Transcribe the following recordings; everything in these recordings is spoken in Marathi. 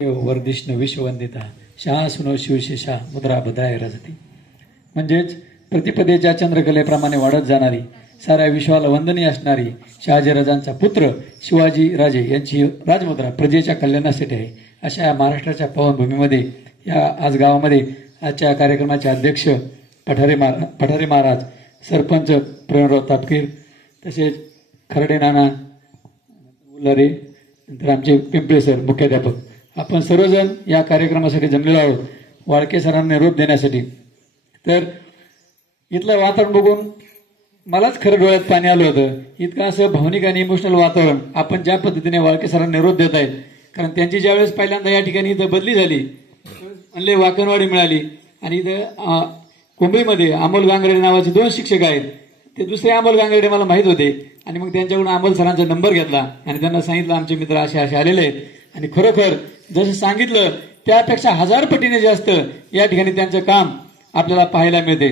वर्धिष्णू विश्ववंदिता शहा सुनो शिवशेषा मुद्रा बधाय रजती. म्हणजेच प्रतिपदेच्या चंद्रकलेप्रमाणे वाढत जाणारी साऱ्या विश्वाला वंदनीय असणारी शहाजीराजांचा पुत्र शिवाजी राजे यांची राजमुद्रा प्रजेच्या कल्याणासाठी आहे. अशा या महाराष्ट्राच्या पावनभूमीमध्ये या आज गावामध्ये आजच्या कार्यक्रमाचे अध्यक्ष पठारे महाराज, सरपंच प्रणवराव तापकीर, तसेच खर्डे नाना उल्लारे, नंतर आमचे पिंपळे सर मुख्याध्यापक, आपण सर्वजण या कार्यक्रमासाठी जमलेलो आहोत वाळके सरांना निरोप देण्यासाठी. तर इथलं वातावरण बघून मलाच खरं डोळ्यात पाणी आलं होतं. इतकं असं भावनिक आणि इमोशनल वातावरण आपण ज्या पद्धतीने वाळके सरांना निरोप देत आहेत. कारण त्यांची ज्यावेळेस पहिल्यांदा या ठिकाणी इथं बदली झाली, म्हणले वाकणवाडी मिळाली आणि इथं कुंभीमध्ये अमोल गांगडे नावाचे 2 शिक्षक आहेत. ते दुसरे अमोल गांगडे मला माहीत होते आणि मग त्यांच्याकडून अमोल सरांचा नंबर घेतला आणि त्यांना सांगितलं आमचे मित्र असे असे आलेले आहेत. आणि खरोखर जसं सांगितलं त्यापेक्षा 1000 पटीने जास्त या ठिकाणी त्यांचं काम आपल्याला पाहायला मिळते.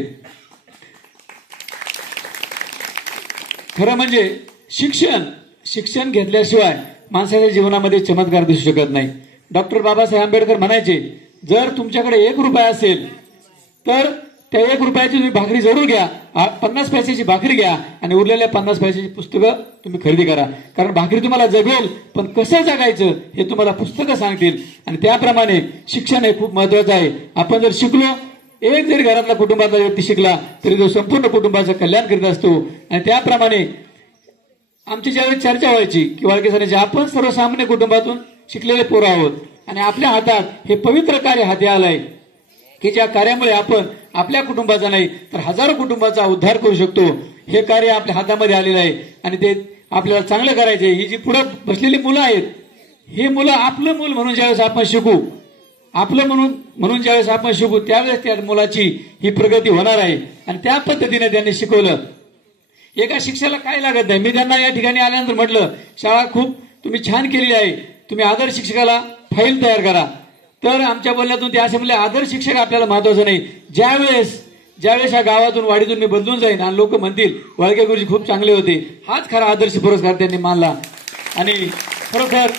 खरं म्हणजे शिक्षण घेतल्याशिवाय माणसाच्या जीवनामध्ये चमत्कार दिसू शकत नाही. डॉक्टर बाबासाहेब आंबेडकर म्हणायचे, जर तुमच्याकडे 1 रुपया असेल तर त्या 1 रुपयाची तुम्ही भाकरी जरूर घ्या, 50 पैशाची भाकरी घ्या आणि उरलेल्या 50 पैशाची पुस्तकं तुम्ही खरेदी करा. कारण भाकरी तुम्हाला जगेल, पण कसं जगायचं हे तुम्हाला पुस्तकं सांगतील. आणि त्याप्रमाणे शिक्षण हे खूप महत्वाचं आहे. आपण जर शिकलो, एक जरी घरातला कुटुंबातला व्यक्ती शिकला तरी तो संपूर्ण कुटुंबाचं कल्याण करीत असतो. आणि त्याप्रमाणे आमची ज्यावेळी चर्चा व्हायची की वाळके सरांची, आपण सर्वसामान्य कुटुंबातून शिकलेले पोरं आहोत आणि आपल्या हातात हे पवित्र कार्य हाती आलंय की ज्या कार्यामुळे आपण आपल्या कुटुंबाचा नाही तर हजारो कुटुंबाचा उद्धार करू शकतो. हे कार्य आपल्या हातामध्ये आलेलं आहे आणि ते आपल्याला चांगलं करायचे. ही जी पुढे बसलेली मुलं आहेत, हे मुलं आपलं मूल म्हणून ज्यावेळेस आपण शिकू, आपलं म्हणून ज्यावेळेस आपण शिकू त्यावेळेस त्या मुलाची ही प्रगती होणार आहे. आणि त्या पद्धतीने त्यांनी शिकवलं. एका शिक्षकाला काय लागत नाही. मी त्यांना या ठिकाणी आल्यानंतर म्हटलं, शाळा खूप तुम्ही छान केलेली आहे, तुम्ही आदर्श शिक्षकाला फाईल तयार करा. तर आमच्या बोलण्यातून ते असे म्हणले, आदर्श शिक्षक आपल्याला महत्वाचं नाही. ज्यावेळेस या गावातून वाडीतून मी बदलून जाईन आणि लोक म्हणतील वाळके गुरुजी खूप चांगले होते, हाच खरा आदर्श पुरस्कार त्यांनी मानला. आणि खरोखर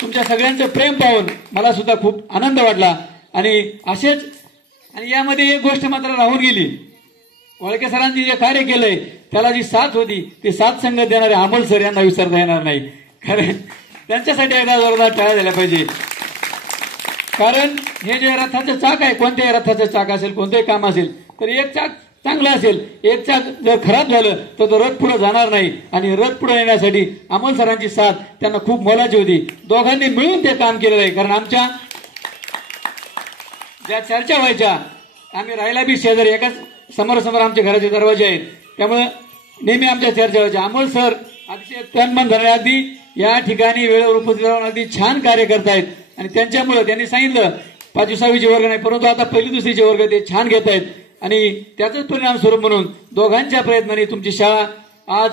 तुमच्या सगळ्यांचं प्रेम पाहून मला सुद्धा खूप आनंद वाटला. आणि यामध्ये एक गोष्ट मात्र राहून गेली, वाळके सरांनी जे कार्य केलंय त्याला जी साथ होती ती साथ संगत देणारे अमोल सर यांना विसरता येणार नाही. खरं त्यांच्यासाठी एकदा जोरदार टाळ्या झाल्या पाहिजे. कारण हे जे रथाचं चाक आहे, कोणत्याही रथाचं चाक असेल, कोणतंही काम असेल तर एक चाक चांगलं असेल, एक चाक जर खराब झालं तर तो रथ पुढे जाणार नाही. आणि रथ पुढे येण्यासाठी अमोल सरांची साथ त्यांना खूप मोलाची होती. दोघांनी मिळून ते काम केलेलं आहे. कारण आमच्या ज्या चर्चा व्हायच्या, आम्ही राहायला बी शेजारी, एकाच समोरासमोर आमच्या घराचे दरवाजे आहेत, त्यामुळे नेहमी आमच्या चर्चा व्हायच्या. अमोल सर अतिशय तनमन धरणे अगदी या ठिकाणी वेळेवर उपस्थित राहून अगदी छान कार्य करतायत. आणि त्यांच्यामुळे त्यांनी सांगितलं 5वी 6वीचे वर्ग नाही, परंतु आता 1ली 2रीचे वर्ग ते छान घेत आहेत. आणि त्याचाच परिणाम स्वरूप म्हणून दोघांच्या प्रयत्नाने तुमची शाळा आज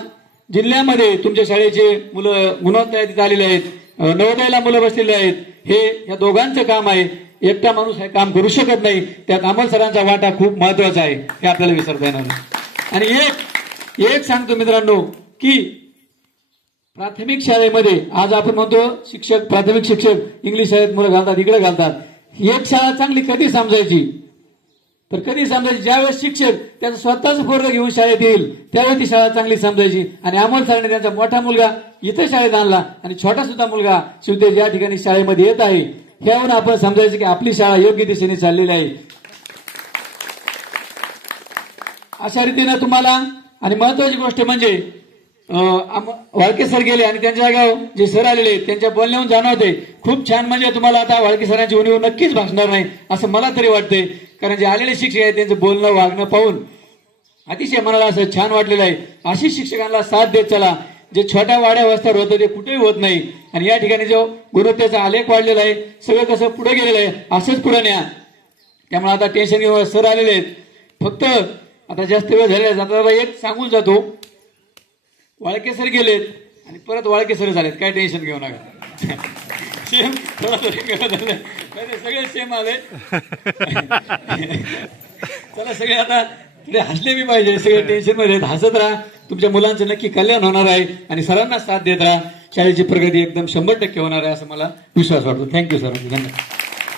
जिल्ह्यामध्ये, तुमच्या शाळेचे मुलं गुणवत्ता यादीत आलेले आहेत, नवोदयाला मुलं बसलेले आहेत. हे या दोघांचं काम आहे. एकटा माणूस हे काम करू शकत नाही. त्यात अमोल सरांचा वाटा खूप महत्वाचा आहे, हे आपल्याला विसरता येणार नाही. आणि एक सांगतो मित्रांनो की प्राथमिक शाळेमध्ये आज आपण म्हणतो प्राथमिक शिक्षक इंग्लिश शाळेत मुलं घालतात, इकडे घालतात. एक शाळा चांगली कधी समजायची तर ज्यावेळेस शिक्षक त्याचा स्वतःच पोरग घेऊन शाळेत येईल त्यावेळेस ती शाळा चांगली समजायची. आणि अमोल सरांनी त्यांचा मोठा मुलगा इथे शाळेत आणला आणि छोटा सुद्धा मुलगा शिवतेज या ठिकाणी शाळेमध्ये येत आहे. ह्यावरून आपण समजायचं की आपली शाळा योग्य दिशेने चाललेली आहे. अशा रीतीने तुम्हाला. आणि महत्वाची गोष्ट म्हणजे वाळके सर गेले आणि त्यांच्या जागेवर जे सर आलेले त्यांच्या बोलण्याहून जाणवते खूप छान. म्हणजे तुम्हाला आता वाळके सरांची उणीव नक्कीच भासणार नाही असं मला तरी वाटतंय. कारण जे आलेले शिक्षक आहेत त्यांचं बोलणं वागणं पाहून अतिशय मनाला असं छान वाटलेलं आहे. अशी शिक्षकांना साथ देत चला. जे छोट्या वाड्या वस्त्यावर होतं ते कुठेही होत नाही. आणि या ठिकाणी जो गुणवत्तेचा आलेख वाढलेला आहे, सगळं कसं पुढे गेलेलं आहे, असंच पुढे न्या. त्यामुळे आता टेन्शन घेऊन सर आलेले आहेत. फक्त आता जास्त वेळ झालेला आहे, आता एक सांगून जातो, वाळके सर गेलेत आणि परत वाळके सर झालेत, काय टेन्शन घेऊ नका. सेम सगळे सेम आले. चला सगळे आता थोडे हसले बी पाहिजे, सगळे टेन्शन मध्ये हसत राहा. तुमच्या मुलांचं नक्की कल्याण होणार आहे आणि सरांना साथ देत राहा. शाळेची प्रगती एकदम 100% होणार आहे असं मला विश्वास वाटतो. Thank you sir. धन्यवाद.